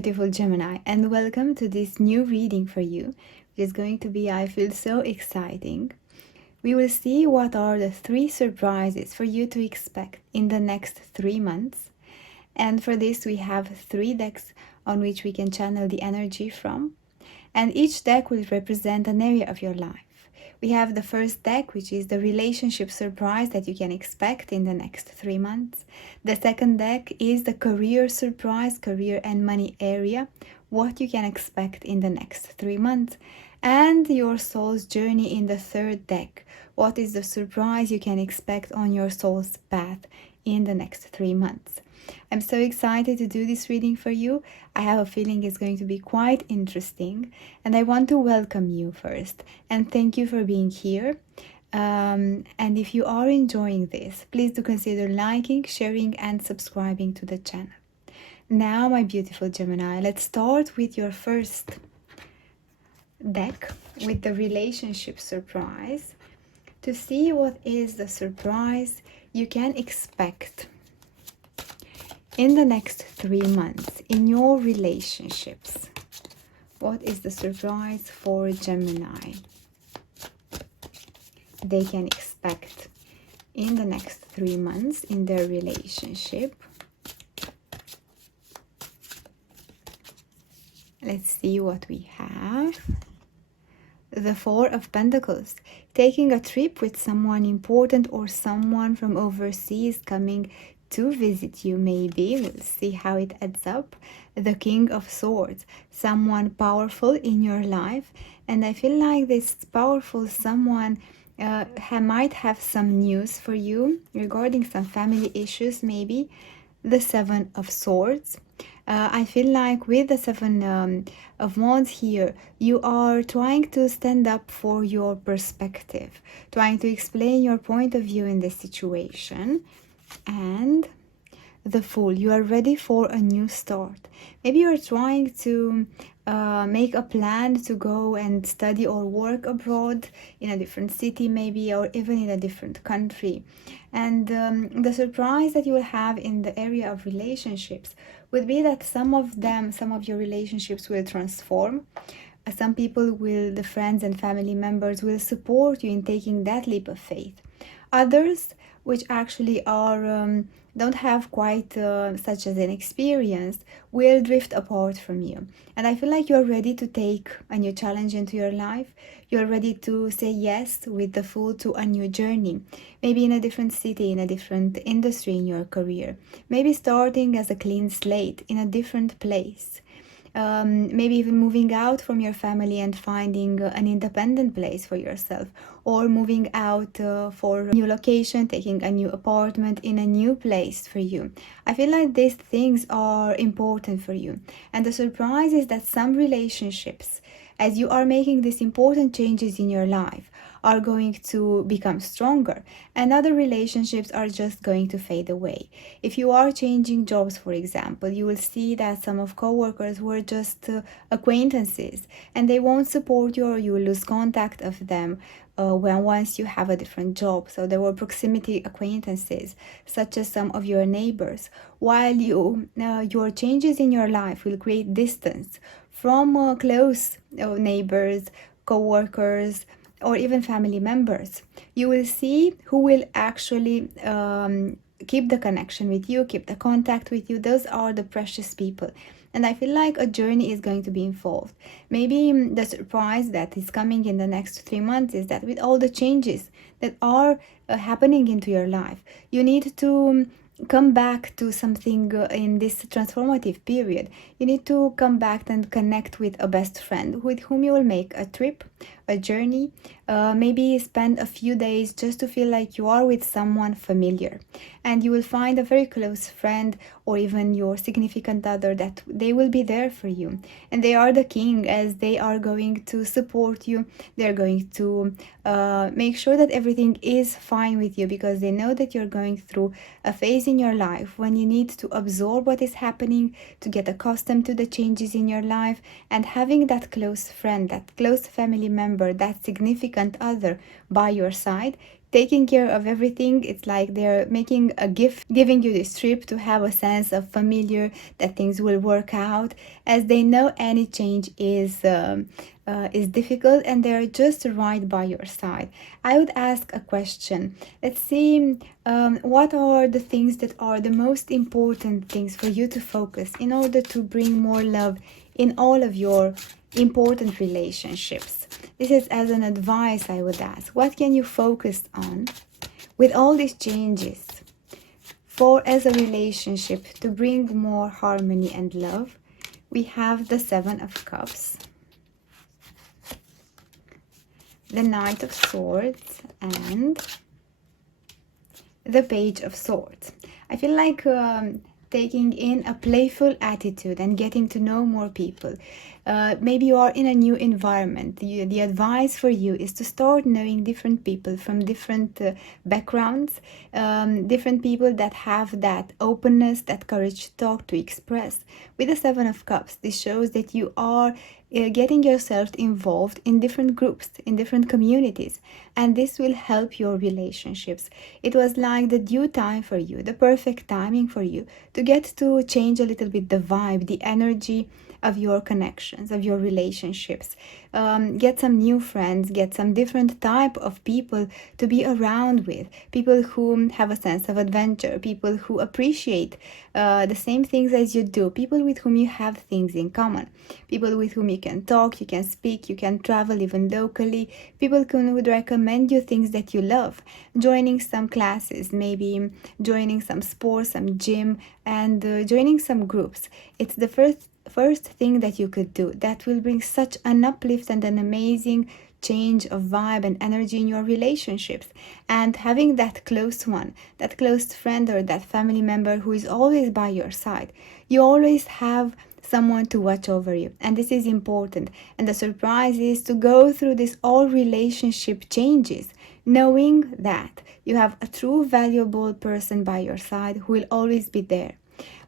beautiful Gemini, and welcome to this new reading for you, which is going to be, I feel, so exciting. We will see what are the 3 surprises for you to expect in the next 3 months. And for this, we have 3 decks on which we can channel the energy from. And each deck will represent an area of your life. We have the first deck, which is the relationship surprise that you can expect in the next 3 months. The second deck is the career surprise, career and money area, what you can expect in the next 3 months. And your soul's journey in the third deck, what is the surprise you can expect on your soul's path in the next 3 months. I'm so excited to do this reading for you. I have a feeling it's going to be quite interesting, and I want to welcome you first and thank you for being here. And if you are enjoying this, please do consider liking, sharing and subscribing to the channel. Now, my beautiful Gemini, let's start with your first deck with the relationship surprise to see what is the surprise you can expect in the next 3 months in your relationships. What is the surprise for Gemini they can expect in the next 3 months in their relationship? Let's see what we have. The 4 of Pentacles, taking a trip with someone important or someone from overseas coming to visit you, maybe. We'll see how it adds up. The King of Swords, someone powerful in your life, and I feel like this powerful someone might have some news for you regarding some family issues, maybe. The 7 of Swords, I feel like with the 7 of Wands here, you are trying to stand up for your perspective, trying to explain your point of view in this situation. And the Fool, you are ready for a new start. Maybe you're trying to make a plan to go and study or work abroad in a different city maybe, or even in a different country. And the surprise that you will have in the area of relationships would be that some of your relationships will transform. Some people will, the friends and family members, will support you in taking that leap of faith. Others, which actually are don't have quite such as an experience, will drift apart from you. And I feel like you're ready to take a new challenge into your life. You're ready to say yes with the Fool to a new journey, maybe in a different city, in a different industry in your career, maybe starting as a clean slate in a different place. Maybe even moving out from your family and finding an independent place for yourself, or moving out for a new location, taking a new apartment in a new place for you. I feel like these things are important for you. And the surprise is that some relationships, as you are making these important changes in your life, are going to become stronger, and other relationships are just going to fade away. If you are changing jobs, for example, you will see that some of co-workers were just acquaintances, and they won't support you, or you will lose contact of them once you have a different job. So there were proximity acquaintances, such as some of your neighbors, while your changes in your life will create distance from close neighbors, co-workers, or even family members. You will see who will actually keep the connection with you, keep the contact with you. Those are the precious people. And I feel like a journey is going to be involved. Maybe the surprise that is coming in the next 3 months is that with all the changes that are happening into your life, you need to come back to something in this transformative period. You need to come back and connect with a best friend with whom you will make a trip, a journey, maybe spend a few days just to feel like you are with someone familiar. And you will find a very close friend, or even your significant other, that they will be there for you. And they are the king, as they are going to support you. They're going to make sure that everything is fine with you, because they know that you're going through a phase in your life when you need to absorb what is happening, to get accustomed to the changes in your life. And having that close friend, that close family member, that significant other by your side taking care of everything. It's like they're making a gift, giving you this trip to have a sense of familiar, that things will work out, as they know any change is difficult, and they're just right by your side. I would ask a question. Let's see, what are the things that are the most important things for you to focus in order to bring more love in all of your important relationships? This is as an advice I would ask. What can you focus on with all these changes for as a relationship to bring more harmony and love? We have the Seven of Cups, the Knight of Swords, and the Page of Swords. I feel like taking in a playful attitude and getting to know more people. Maybe you are in a new environment. The advice for you is to start knowing different people from different backgrounds, different people that have that openness, that courage to talk, to express. With the Seven of Cups, this shows that you are getting yourself involved in different groups, in different communities, and this will help your relationships. It was like the due time for you, the perfect timing for you to get to change a little bit the vibe, the energy of your connections, of your relationships. Get some new friends, get some different type of people to be around with, people who have a sense of adventure, people who appreciate the same things as you do, people with whom you have things in common, people with whom you can talk, you can speak, you can travel even locally, people who would recommend you things that you love, joining some classes, maybe joining some sports, some gym, and joining some groups. It's the first thing that you could do that will bring such an uplift and an amazing change of vibe and energy in your relationships. And having that close one, that close friend or that family member who is always by your side, you always have someone to watch over you, and this is important. And the surprise is to go through this all relationship changes knowing that you have a true valuable person by your side who will always be there.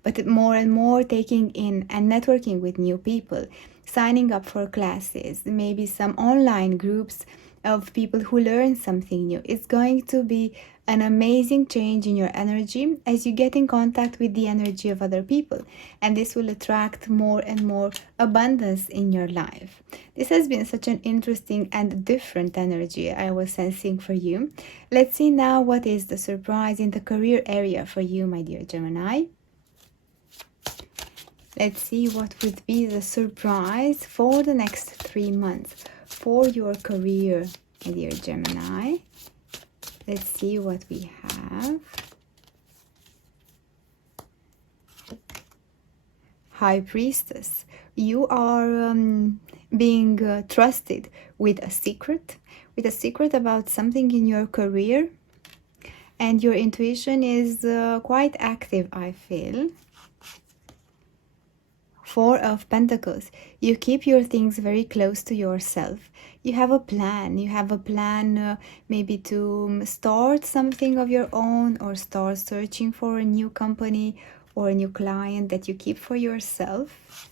But more and more taking in and networking with new people, signing up for classes, maybe some online groups of people who learn something new. It's going to be an amazing change in your energy as you get in contact with the energy of other people, and this will attract more and more abundance in your life. This has been such an interesting and different energy I was sensing for you. Let's see now what is the surprise in the career area for you, my dear Gemini. Let's see what would be the surprise for the next 3 months for your career, my dear Gemini. Let's see what we have. High Priestess. You are being trusted with a secret about something in your career, and your intuition is quite active, I feel. Four of Pentacles. You keep your things very close to yourself. You have a plan. You have a plan maybe to start something of your own, or start searching for a new company or a new client that you keep for yourself.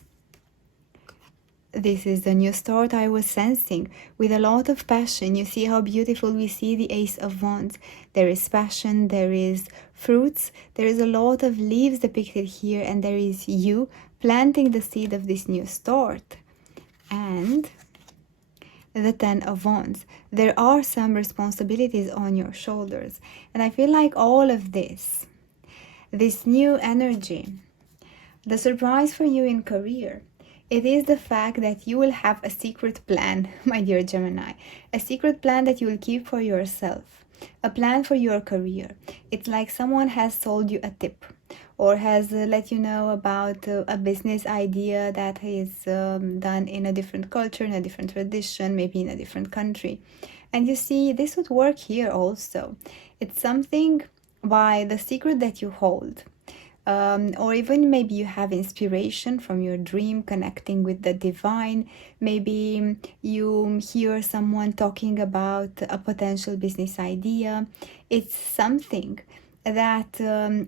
This is the new start I was sensing with a lot of passion. You see how beautiful we see the Ace of Wands. There is passion, there is fruits, there is a lot of leaves depicted here, and there is you planting the seed of this new start. And the Ten of Wands. There are some responsibilities on your shoulders, and I feel like all of this new energy, the surprise for you in career, it is the fact that you will have a secret plan, my dear Gemini. A secret plan that you will keep for yourself. A plan for your career. It's like someone has sold you a tip, or has let you know about a business idea that is done in a different culture, in a different tradition, maybe in a different country. And you see, this would work here also. It's something by the secret that you hold. Or even maybe you have inspiration from your dream connecting with the divine. Maybe you hear someone talking about a potential business idea. It's something that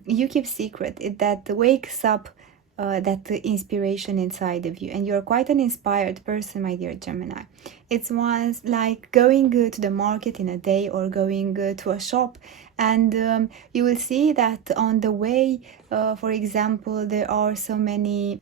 you keep secret, that wakes up that inspiration inside of you, and you're quite an inspired person, my dear Gemini. It's once like going to the market in a day, or going to a shop, and you will see that on the way, for example, there are so many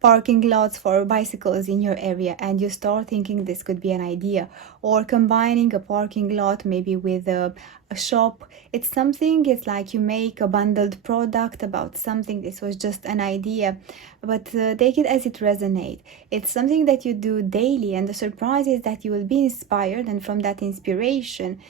parking lots for bicycles in your area, and you start thinking this could be an idea, or combining a parking lot maybe with a shop. It's something, it's like you make a bundled product about something. This was just an idea, but take it as it resonates. It's something that you do daily, and the surprise is that you will be inspired, and from that inspiration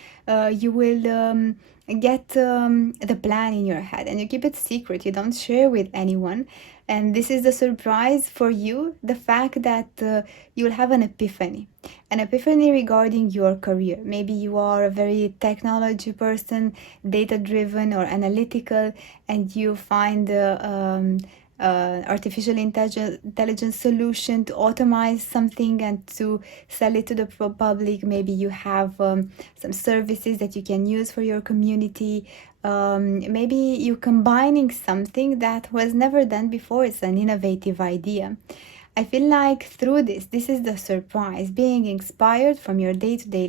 you will get the plan in your head, and you keep it secret, you don't share with anyone. And this is the surprise for you, the fact that you'll have an epiphany regarding your career. Maybe you are a very technology person, data driven or analytical, and you find artificial intelligence solution to automate something and to sell it to the public. Maybe you have some services that you can use for your community. Maybe you combining something that was never done before. It's an innovative idea. I feel like through this is the surprise, being inspired from your day-to-day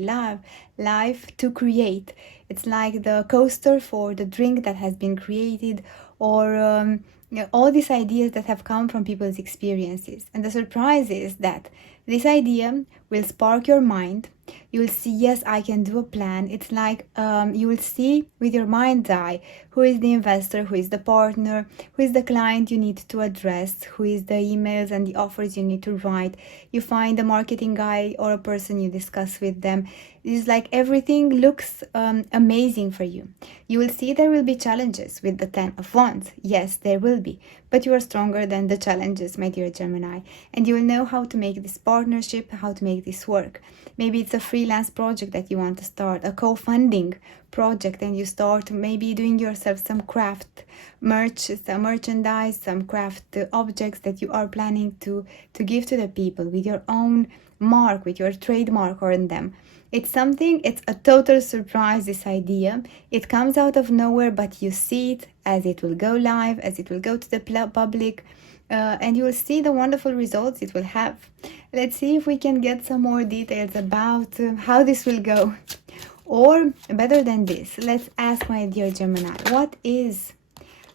life to create. It's like the coaster for the drink that has been created, or all these ideas that have come from people's experiences. And the surprise is that this idea will spark your mind. You will see, yes, I can do a plan. It's like you will see with your mind's eye who is the investor, who is the partner, who is the client you need to address, who is the emails and the offers you need to write. You find a marketing guy or a person, you discuss with them. It's like everything looks amazing for you. You will see there will be challenges with the 10 of Wands. Yes, there will be. But you are stronger than the challenges, my dear Gemini. And you will know how to make this partnership, how to make this work. Maybe it's a freelance project that you want to start, a co-funding project, and you start maybe doing yourself some craft some merchandise, some craft objects that you are planning to give to the people with your own mark, with your trademark on them. It's a total surprise, this idea. It comes out of nowhere, but you see it as it will go live, as it will go to the public, and you will see the wonderful results it will have. Let's see if we can get some more details about how this will go. Or better than this, let's ask my dear Gemini, what is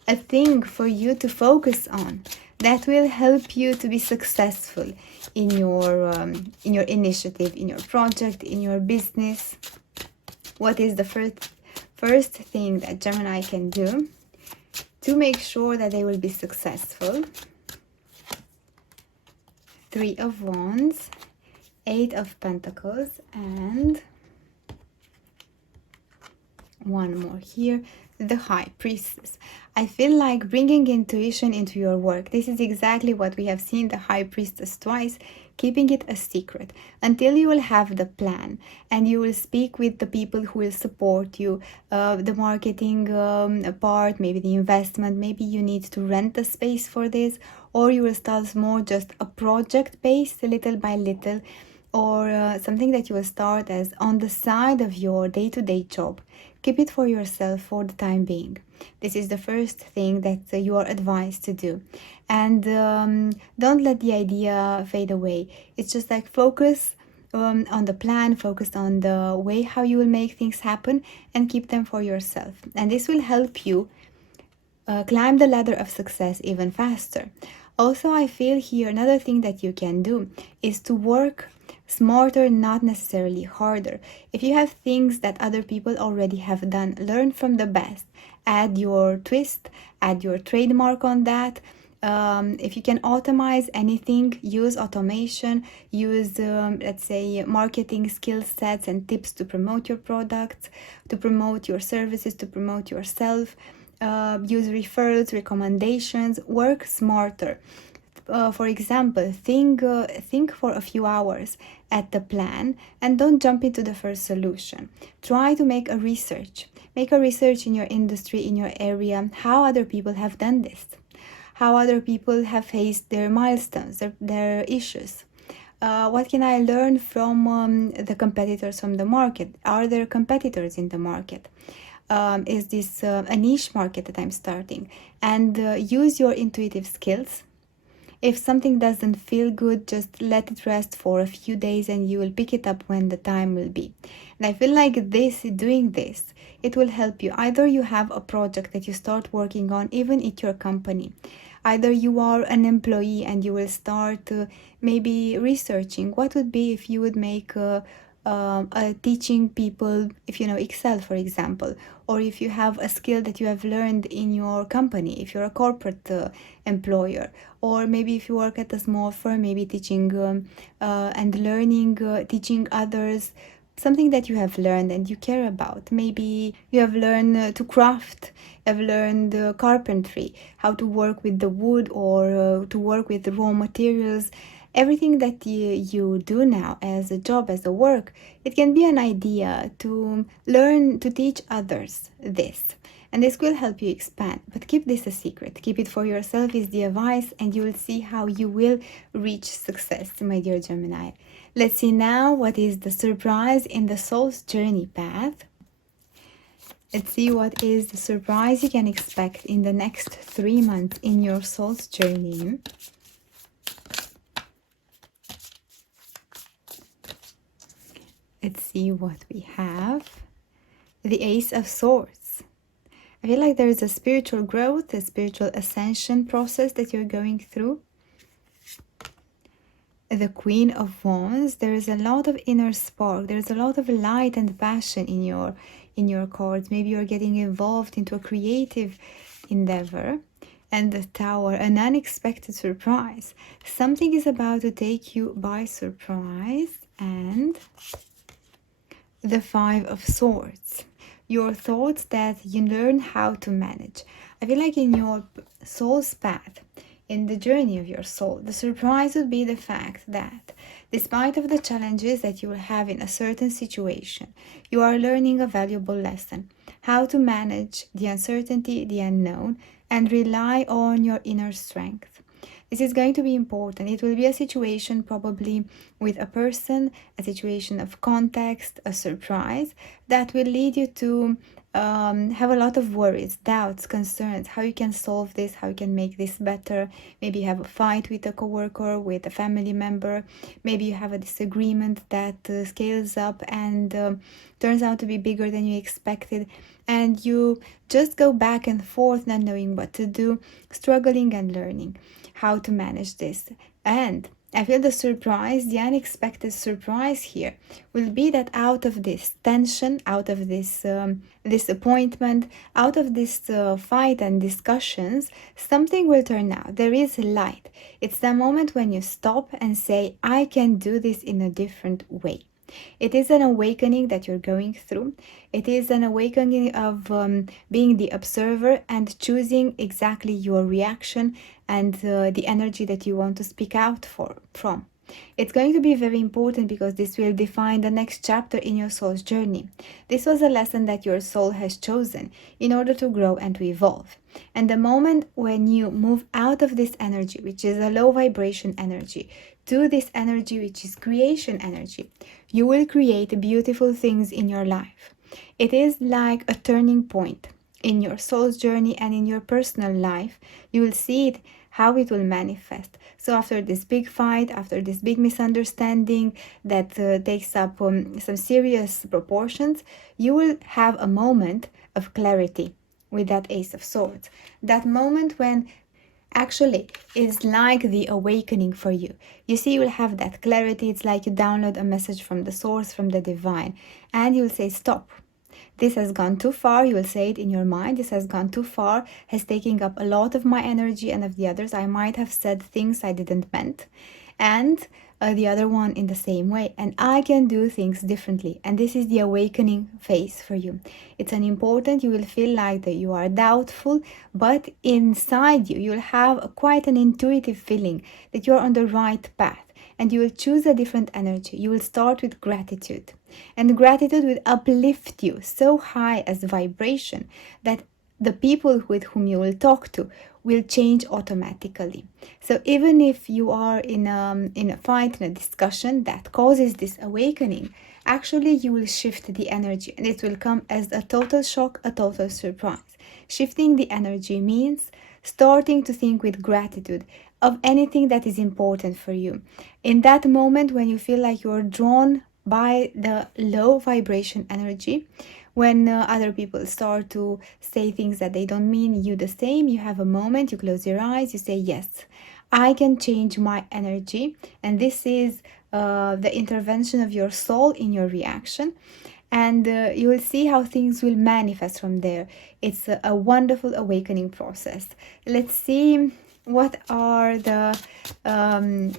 a thing for you to focus on that will help you to be successful in your initiative, in your project, in your business? What is the first thing that Gemini can do to make sure that they will be successful? 3 of Wands, 8 of Pentacles, and one more here, the High Priestess. I feel like bringing intuition into your work. This is exactly what we have seen the High Priestess twice, keeping it a secret until you will have the plan, and you will speak with the people who will support you, the marketing part, maybe the investment, maybe you need to rent a space for this, or you will start more just a project based, little by little, or something that you will start as on the side of your day-to-day job. Keep it for yourself for the time being. This is the first thing that you are advised to do. And don't let the idea fade away. It's just like focus on the plan, focus on the way how you will make things happen, and keep them for yourself. And this will help you climb the ladder of success even faster. Also, I feel here another thing that you can do is to work smarter, not necessarily harder. If you have things that other people already have done, learn from the best. Add your twist, add your trademark on that. If you can automate anything, use automation, use, let's say, marketing skill sets and tips to promote your products, to promote your services, to promote yourself. Use referrals, recommendations, work smarter. For example, think for a few hours at the plan and don't jump into the first solution. Try to make a research. Make a research in your industry, in your area, how other people have done this, how other people have faced their milestones, their issues. What can I learn from the competitors from the market? Are there competitors in the market? is this a niche market that I'm starting, and use your intuitive skills. If something doesn't feel good, just let it rest for a few days and you will pick it up when the time will be. And I feel like doing this, it will help you. Either you have a project that you start working on, even at your company. Either you are an employee and you will start maybe researching what would be if you would make teaching people, if you know Excel, for example, or if you have a skill that you have learned in your company, if you're a corporate employer, or maybe if you work at a small firm, maybe teaching and learning, teaching others something that you have learned and you care about. Maybe you have learned to craft, have learned carpentry, how to work with the wood, or to work with raw materials. Everything that you do now as a job, as a work, it can be an idea to learn to teach others this. And this will help you expand. But keep this a secret. Keep it for yourself is the advice, and you will see how you will reach success, my dear Gemini. Let's see now what is the surprise in the soul's journey path. Let's see what is the surprise you can expect in the next 3 months in your soul's journey. Let's see what we have. The Ace of Swords. I feel like there is a spiritual growth, a spiritual ascension process that you're going through. The Queen of Wands. There is a lot of inner spark. There is a lot of light and passion in your cards. Maybe you're getting involved into a creative endeavor. And the Tower, an unexpected surprise. Something is about to take you by surprise. And the Five of Swords. Your thoughts that you learn how to manage. I feel like in your soul's path, in the journey of your soul, the surprise would be the fact that despite of the challenges that you will have in a certain situation, you are learning a valuable lesson. How to manage the uncertainty, the unknown, and rely on your inner strength. This is going to be important. It will be a situation probably with a person, a situation of context, a surprise that will lead you to have a lot of worries, doubts, concerns, how you can solve this, how you can make this better. Maybe you have a fight with a coworker, with a family member. Maybe you have a disagreement that scales up and turns out to be bigger than you expected. And you just go back and forth, not knowing what to do, struggling and learning how to manage this. And I feel the surprise, the unexpected surprise here will be that out of this tension, out of this disappointment, out of this fight and discussions, something will turn out. There is light. It's the moment when you stop and say, I can do this in a different way. It is an awakening that you're going through. It is an awakening of being the observer and choosing exactly your reaction and the energy that you want to speak out from. It's going to be very important because this will define the next chapter in your soul's journey. This was a lesson that your soul has chosen in order to grow and to evolve. And the moment when you move out of this energy, which is a low vibration energy, to this energy, which is creation energy, you will create beautiful things in your life. It is like a turning point in your soul's journey and in your personal life. You will see it, how it will manifest. So after this big fight, after this big misunderstanding that takes up some serious proportions, you will have a moment of clarity with that Ace of Swords. That moment when actually it's like the awakening for you. You see, you will have that clarity. It's like you download a message from the source, from the divine, and you will say, stop. This has gone too far. You will say it in your mind. This has gone too far, has taken up a lot of my energy and of the others. I might have said things I didn't meant. And the other one in the same way. And I can do things differently. And this is the awakening phase for you. It's an important, you will feel like that you are doubtful, but inside you, you'll have quite an intuitive feeling that you're on the right path. And you will choose a different energy. You will start with gratitude. And gratitude will uplift you so high as vibration that the people with whom you will talk to will change automatically. So even if you are in a fight, in a discussion that causes this awakening, actually you will shift the energy, and it will come as a total shock, a total surprise. Shifting the energy means starting to think with gratitude of anything that is important for you. In that moment when you feel like you're drawn by the low vibration energy, when other people start to say things that they don't mean you the same, you have a moment, you close your eyes, you say, yes, I can change my energy. And this is the intervention of your soul in your reaction. And you will see how things will manifest from there. It's a wonderful awakening process. Let's see what are the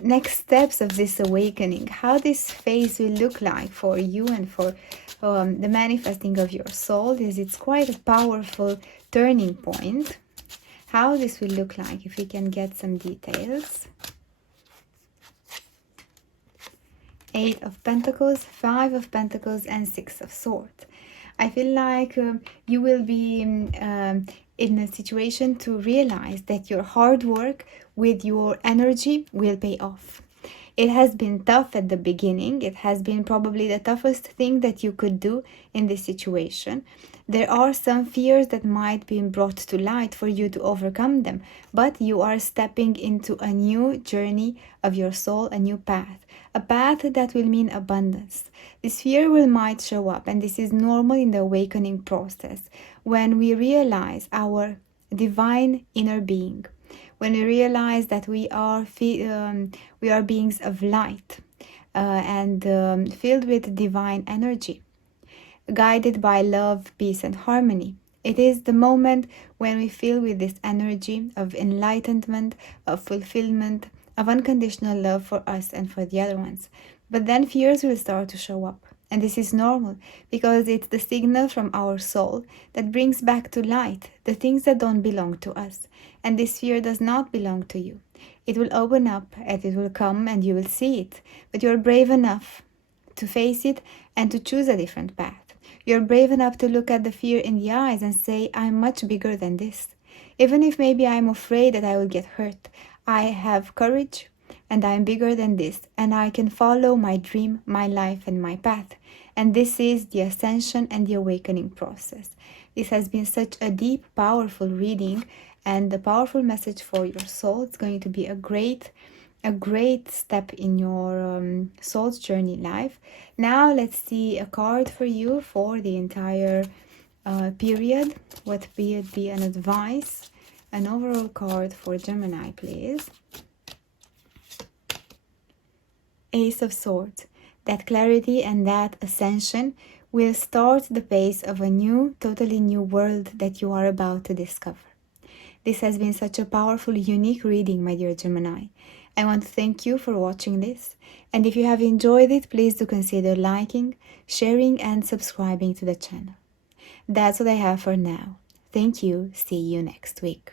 next steps of this awakening, how this phase will look like for you and for the manifesting of your soul. It's quite a powerful turning point. How this will look like, if we can get some details. 8 of Pentacles, 5 of Pentacles, and 6 of Swords. I feel like you will be in a situation to realize that your hard work with your energy will pay off. It has been tough at the beginning. It has been probably the toughest thing that you could do in this situation. There are some fears that might be brought to light for you to overcome them, but you are stepping into a new journey of your soul, a new path, a path that will mean abundance. This fear will might show up, and this is normal in the awakening process when we realize our divine inner being, when we realize that we are beings of light and filled with divine energy, guided by love, peace, and harmony. It is the moment when we feel with this energy of enlightenment, of fulfillment, of unconditional love for us and for the other ones. But then fears will start to show up. And this is normal because it's the signal from our soul that brings back to light the things that don't belong to us. And this fear does not belong to you. It will open up and it will come and you will see it. But you're brave enough to face it and to choose a different path. You're brave enough to look at the fear in the eyes and say, I'm much bigger than this. Even if maybe I'm afraid that I will get hurt, I have courage and I'm bigger than this, and I can follow my dream, my life, and my path. And this is the ascension and the awakening process. This has been such a deep, powerful reading and a powerful message for your soul. It's going to be a great step in your soul's journey life. Now let's see a card for you for the entire period. What would be an advice, an overall card for Gemini, please? Ace of Swords. That clarity and that ascension will start the pace of a new, totally new world that you are about to discover. This has been such a powerful, unique reading, my dear Gemini. I want to thank you for watching this. And if you have enjoyed it, please do consider liking, sharing, and subscribing to the channel. That's what I have for now. Thank you. See you next week.